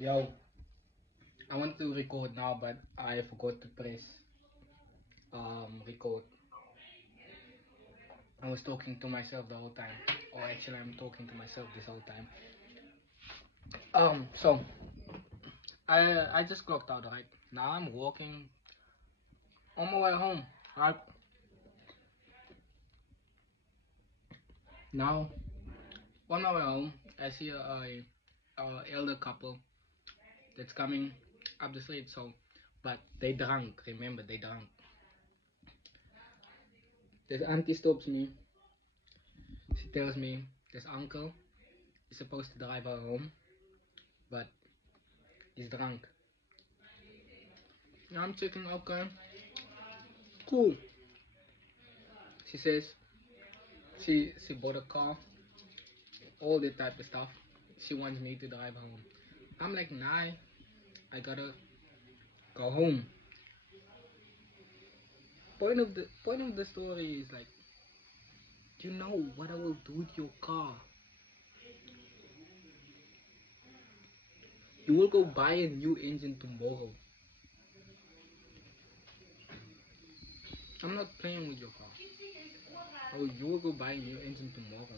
Yo, I want to record now, but I forgot to press record. I was talking to myself the whole time, or actually, I'm talking to myself this whole time. So I just clocked out, right? Now I'm walking on my way home. Right now, on my way home, I see a elder couple that's coming up the street. So, but they drunk. Remember, they drunk. This auntie stops me. She tells me this uncle is supposed to drive her home, but he's drunk. I'm checking, okay, cool. She says she bought a car, all that type of stuff. She wants me to drive home. I'm like, nah, I gotta go home. Point of the story is like, you know what I will do with your car? You will go buy a new engine tomorrow. I'm not playing with your car. Oh, you will go buy a new engine tomorrow.